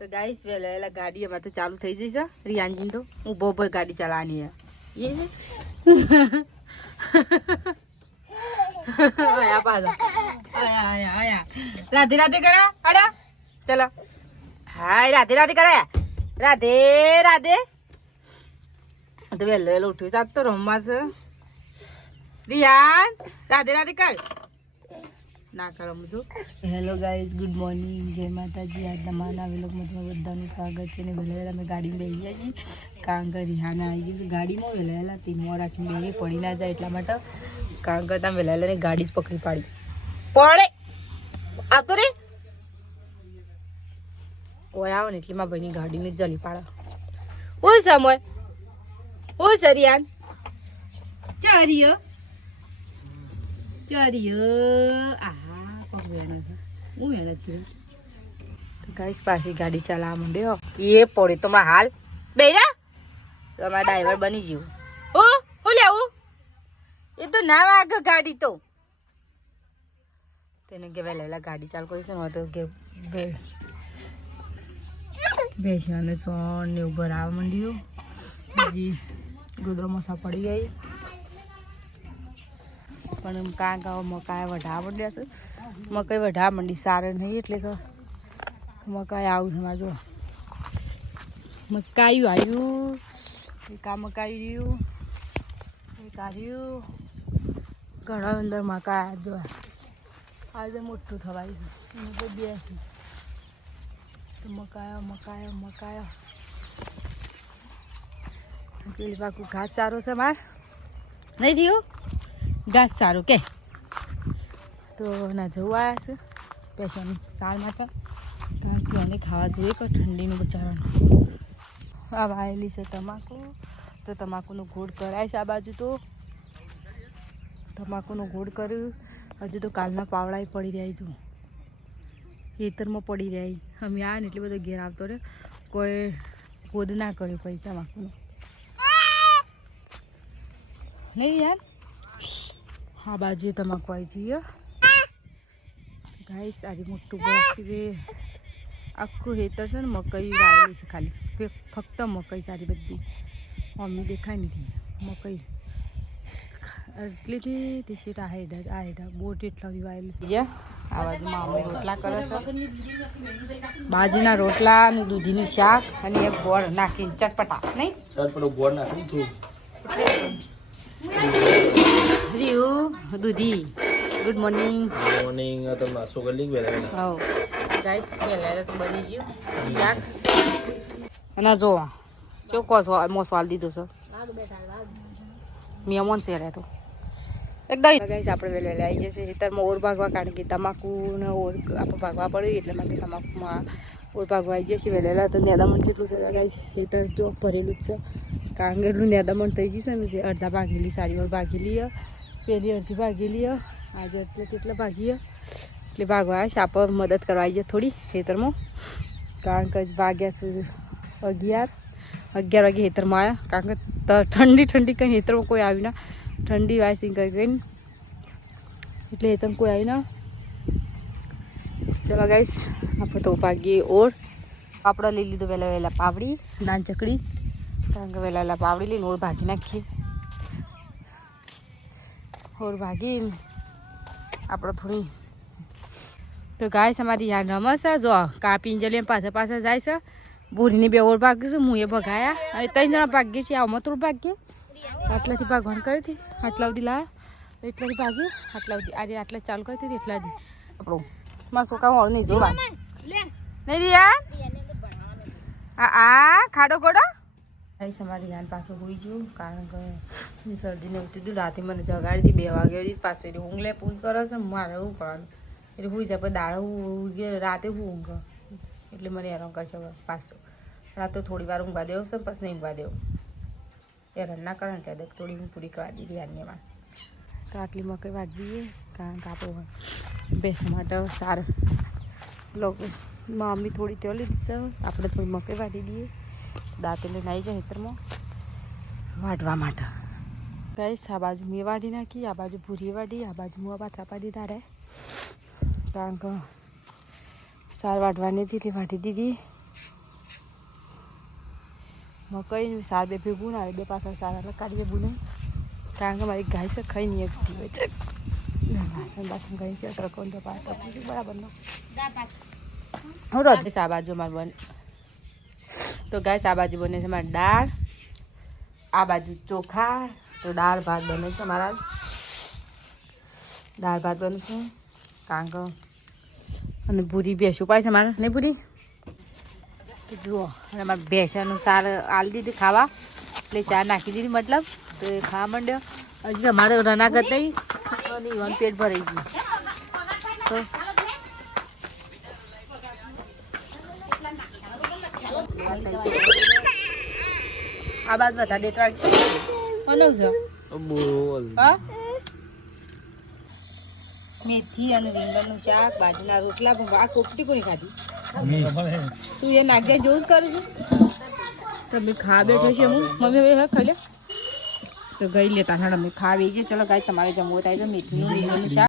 તો ગાઈસ વેલા ગાડી અમારે તો ચાલુ થઈ જશે રિયાનજી તો હું બહુ ગાડી ચલાવવાની है ये आया पाजा आया आया आया राधे राधे करा अड़ा चलो हाय राधे राधे करा राधे राधे तो वेलो उठो साथ तो रमवा છે રિયાન રાધે રાધે કર ના કરો મુજો હેલો ગાઈસ ગુડ મોર્નિંગ જય માતાજી આજના માના વ્લોગમાં તમારું બધાનું સ્વાગત છે ને વેલા અમે ગાડીમાં બેસી ગયા છીએ કારણ કે રિહાના આવી ગઈ છે ગાડીમાં વેલા તીનમાં રાખીને બેસી પડી ના જાય એટલા માટે કારણ કે તમે વેલાને ગાડી જ પકડી પાડી પડે આ તો રે ઓય આવો ને એટલે માં ભાઈની ગાડીને જલી પાડે ઓય સમય ઓય સરિયાન ચારિયો આ પકડેલો છે હું એને છે તો ગાઈસ પાછી ગાડી ચલાવવા માંડ્યો એ પડે તો માં હાલ બેરા તમારા ડ્રાઈવર બની ગયો ઓ હું લેવું એ તો ના વાગે ગાડી તો તેને કે વેલા ગાડી ચાલુ કરી છે ને તો કે બેસાને સોન ને ઉપર આવવા માંડ્યું બીજી ગોદરો મસા પડી ગઈ પણ કાં ગાવ મકાઈ વઢા માંડ્યા છે મકાઈ વઢા માંડી સારે નહીં એટલે કે મકાઈ આવું છે જો મકાઈ આવ્યું એક આ મકાઈ રહ્યું એક આ રહ્યું ઘણા અંદર મકાઈ જો આજે મોટું થવાય છે એને તો બે છે મકાયો મકાયો મકાયો પેલી પાકું ઘાસ સારો છે માર નહીં થયું ઘાસ સારું કે તો ના જવું આવ્યા છે પેશાની સાર માટે કારણ કે એને ખાવા જોઈએ કે ઠંડીનું બચાવવાનું આ વાયેલી છે તમાકુ તો તમાકુનો ગોળ કરાય છે આ બાજુ તો તમાકુનો ગોળ કર્યું હજુ તો કાલના પાવડા પડી રહ્યા છું ખેતરમાં પડી રહ્યા અમે આ ને એટલે બધો ઘેર આવતો રહે કોઈ ગોદ ના કર્યો પછી તમાકુનો નહીં યાર હા બાજુ તમાકુ આવી જઈએ ગાઈસ આજે મોટું બોક્સ છે આખું હેતર છે ને મકાઈ વાવેલી છે ખાલી ફક્ત મકાઈ સારી બધી મમ્મી દેખાય નથી મકાઈ એટલીથી ટી શર્ટ આ હેડા બોટ એટલા વાવેલી છે આ બાજુમાં અમે રોટલા કરે છે બાજરીના રોટલા અને દૂધીનું શાક અને એક ગોળ નાખીને ચટપટા નહીં ચટપટો ગોળ નાખીને રીયુ દૂધી ગુડ મોર્નિંગ મોર્નિંગ તો નાસ્તો કરી લીધો વેલા હા ગાઈસ વેલા તો બની ગયું શાક અને જો શું કહો છો મોસવાલ દીધો છે મેમોન છે રે તો એકદમ ગાઈસ આપણે વેલા આવી જશે ખેતરમાં ઓર ભાગવા કારણ કે તમાકુ ને ઓર આપણે ભાગવા પડે એટલે માટે તમાકુમાં ઓર ભાગવા આવી જશે વેલા તો નેદામણ જેટલું છે ગાઈસ ખેતર જો ભરેલું જ છે કારણ કે એટલું નેદામણ થઈ જશે ને અડધા ભાગેલી સારી ઓર ભાગેલી પેલી અડધી ભાગેલી આજે એટલે કેટલા ભાગીએ એટલે ભાગવા આવે છે આપણે મદદ કરવા આવીએ થોડી ખેતરમાં કારણ કે વાગ્યા છે 11 વાગે ખેતરમાં આવ્યા કારણ કે ઠંડી કંઈ ખેતરમાં કોઈ આવી ના ઠંડી વાયસિંગ કરીને એટલે ખેતરમાં કોઈ આવી ના ચલો ગાઈસ આપણે તો ભાગીએ ઓર આપણે લઈ લીધું વહેલા પાવડી નાન ચકડી કારણ કે વહેલા પાવડી લઈને ઓર ભાગી નાખીએ ઓર ભાગીને આપણે થોડી તો ગાય અમારી યાદ રમશે જો કાપીને જલીને પાછા જાય છે ભૂરીની બે ઓર ભાગીશું હું એ ભગાયા હવે 3 જણા ભાગીએ છીએ આમાં થોડું ભાગીએ આટલાથી ભાગવાનું કરી હતી આટલા સુધી લાવ્યા એટલાથી ભાગી આટલા સુધી આજે આટલા ચાલુ કરી હતી એટલાથી આપણું મારા છોકરા હોળ નહીં જોવા નહીં રિયા આ ખાડો ગોડો અમારી યાન પાછું હોઈ ગયું કારણ કે શરદીને ઉઠી હતું રાતે મને જગાડી હતી 2 વાગે પાછું એટલે ઊંઘ લે પૂર કરે છે મારે એવું કરવાનું એટલે હોઈ જાય પણ દાડો રાતે હું ઊંઘ એટલે મને હેરાન કરશે પાછું રાતે થોડી વાર ઊંઘવા દેવું છે પછી નહીં ઊંઘવા દેવું હેરાન ના કરે ને ત્યાં થોડી ઊંઘ પૂરી કરવા દીધી યાનીમાં તો આટલી મકાઈ વાળી દઈએ કારણ કે આપણે બેસવા માટે સારું લોકો મમ્મી થોડી તેલ લીધી છે આપણે થોડી મકાઈ વાળી દઈએ દાંતે લઈને આવી જાય ખેતરમાં વાટવા માટે ગાઈસ આ બાજુ મેં વાઢી નાખી આ બાજુ ભૂરી વાઢી આ બાજુ મુવા પાથરા પાડી તારે કારણ કે સાર વાટવાની હતી તે વાટી દીધી મકઈ સાર બે ભેગું ના બે પાછા સારા એટલે કાઢી ભેગું નહીં કારણ કે મારી ગાય છે ખાઈ નહીં એકથી હોય છે વાસણ ખાઈ છે ટ્રકો તો પાછા પછી બરાબર નો હું રોજ આ બાજુ મારે બને તો ગાય આ બાજુ બને છે મારે દાળ આ બાજુ ચોખા તો દાળ ભાત બને છે મારા દાળ ભાત બને છે કારણ કે અને પૂરી બેસું પાય છે મારે નહીં પૂરી જુઓ અને મારે ભેંસાનું સાર આલી દીધી ખાવા એટલે ચા નાખી દીધી મતલબ તો એ ખાવા માંડ્યો હજી અમારે રનાગત નહીં અને ઈવન પેટ ભરાઈ ગયું તો આ બાદ બધા ડેટવા કોનું છે હા મેથી અને રીંગણનું શાક બાજુના રોટલા આ કોપટી કોની ખાધી તું એ નાખજે જોઉં જ કરું છું તમે ખા બેઠો છે હું મમ્મી હવે ખાઈ લે તો ગઈ લેતા હા અમે ખા બેસી ચલો ગાય તમારે જમવું થાય તો મેથીનું રીંગણનું શાક